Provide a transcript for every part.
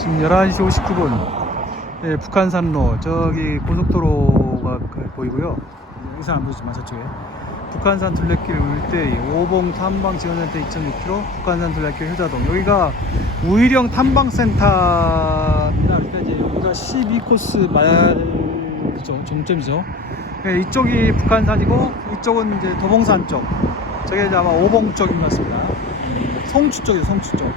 지금 11시 59분. 예, 북한산로 저기 고속도로가 그- 보이고요. 여기서 안 보이지만 저쪽에 북한산 둘레길 울대리 오봉 탐방 지원센터 2.6km 북한산 둘레길 효자동 여기가 우일영 탐방센터입니다. 그러니까 이제 여기가 12코스 말이죠 종점이죠. 예, 이쪽이 북한산이고 이쪽은 이제 도봉산 쪽. 저게 이제 아마 오봉 쪽인 것 같습니다. 성추 쪽이죠 성추 쪽.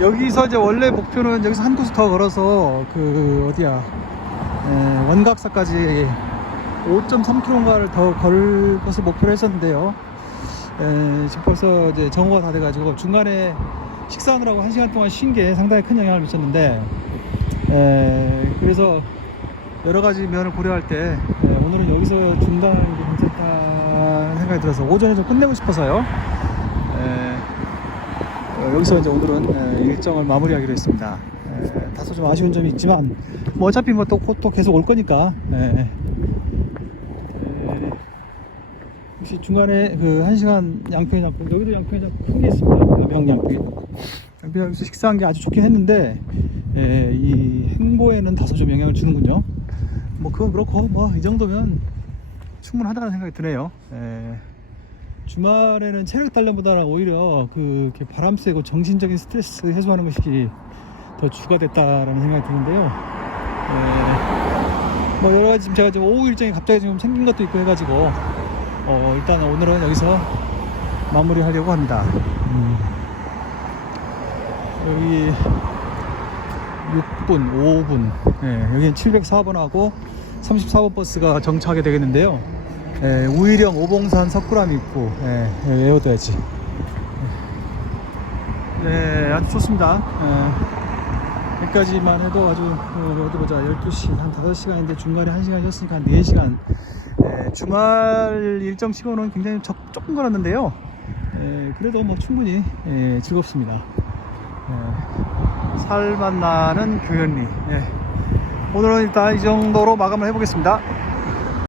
여기서 이제 원래 목표는 여기서 한 코스 더 걸어서 그 어디야 에, 원각사까지 5.3km인가를 더걸 것을 목표로 했었는데요. 에, 지금 벌써 이제 정오가 다 돼가지고 중간에 식사하느라고 한 시간 동안 쉰 게 상당히 큰 영향을 미쳤는데 에, 그래서 여러 가지 면을 고려할 때 에, 오늘은 여기서 중단하는 게 괜찮다는 생각이 들어서 오전에 좀 끝내고 싶어서요. 여기서 이제 오늘은 에, 일정을 마무리하기로 했습니다. 에, 다소 좀 아쉬운 점이 있지만 뭐 어차피 뭐또 또 계속 올 거니까. 혹시 중간에 그한 시간 양평 잡고 여기도 양평 잡고 큰게 있습니다. 명 양평. 양평 여기서 식사한 게 아주 좋긴 했는데 에, 이 행보에는 다소 좀 영향을 주는군요. 뭐 그건 그렇고 뭐 이 정도면 충분하다는 생각이 드네요. 에, 주말에는 체력 단련보다는 오히려 그 바람 쐬고 정신적인 스트레스 해소하는 것이 더 주가 됐다라는 생각이 드는데요. 에, 뭐 여러 가지 제가 좀 오후 일정이 갑자기 좀 생긴 것도 있고 해가지고 어, 일단 오늘은 여기서 마무리하려고 합니다. 음. 여기 6분, 5분, 예, 여기는 704번하고 34번 버스가 정차하게 되겠는데요. 예, 우일영 오봉산 석굴암 입구 예, 예, 외워둬야지. 네, 아주 좋습니다. 예, 여기까지만 해도 아주 어, 어디 보자 12시 한 5시간인데 중간에 1시간 쉬었으니까 한 4시간 예, 주말 일정 치고는 굉장히 적, 조금 걸었는데요. 예, 그래도 뭐 충분히 예, 즐겁습니다. 예, 살 만나는 교현리. 예. 오늘은 일단 이 정도로 마감을 해보겠습니다.